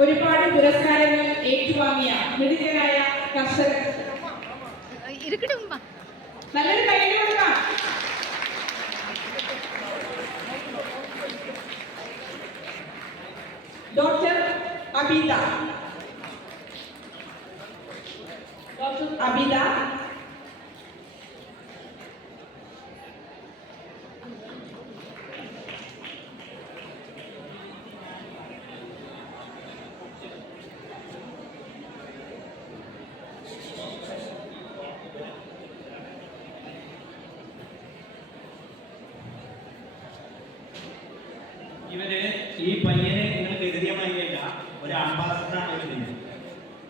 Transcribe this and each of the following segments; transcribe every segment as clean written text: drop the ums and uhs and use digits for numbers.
ഒരുപാട് പുരസ്കാരങ്ങൾ ഏറ്റുവാങ്ങിയ മിടുക്കനായ കർഷകർ. നല്ലൊരു കൈയ്യടി കൊടുക്കാം. ഡോക്ടർ അബിത. ഇവര് ഈ പയ്യനെ നിങ്ങൾ കരുതിയ മാതിരിയല്ല, ഒരു അംബാസഡറാണ് ഇവർ ചെയ്യുന്നത്.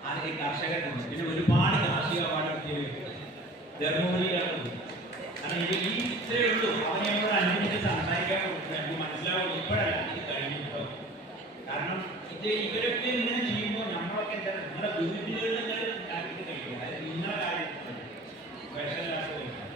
അത് കർഷകരുണ്ട്. പിന്നെ ഒരുപാട് കാർഷിക അവാർഡ് ധർമ്മപുരിയിലാണ്. കാരണം ഇത് ഈ ഇത്രയേ ഉള്ളൂ. അവനെ നമ്മൾ 5 മിനിറ്റ് സംസാരിക്കാൻ എനിക്ക് മനസ്സിലാവും. ഇപ്പോഴല്ല, ഇത് കഴിഞ്ഞിട്ടോ. കാരണം ഇവരൊക്കെ ഇങ്ങനെ ചെയ്യുമ്പോൾ നമ്മളൊക്കെ എന്താ നമ്മുടെ വീടുകളിൽ നിന്ന് ഉണ്ടാക്കിയിട്ട് കഴിക്കും. അതായത് നിങ്ങളുടെ കാര്യം വിഷമില്ലാത്ത കഴിക്കാം.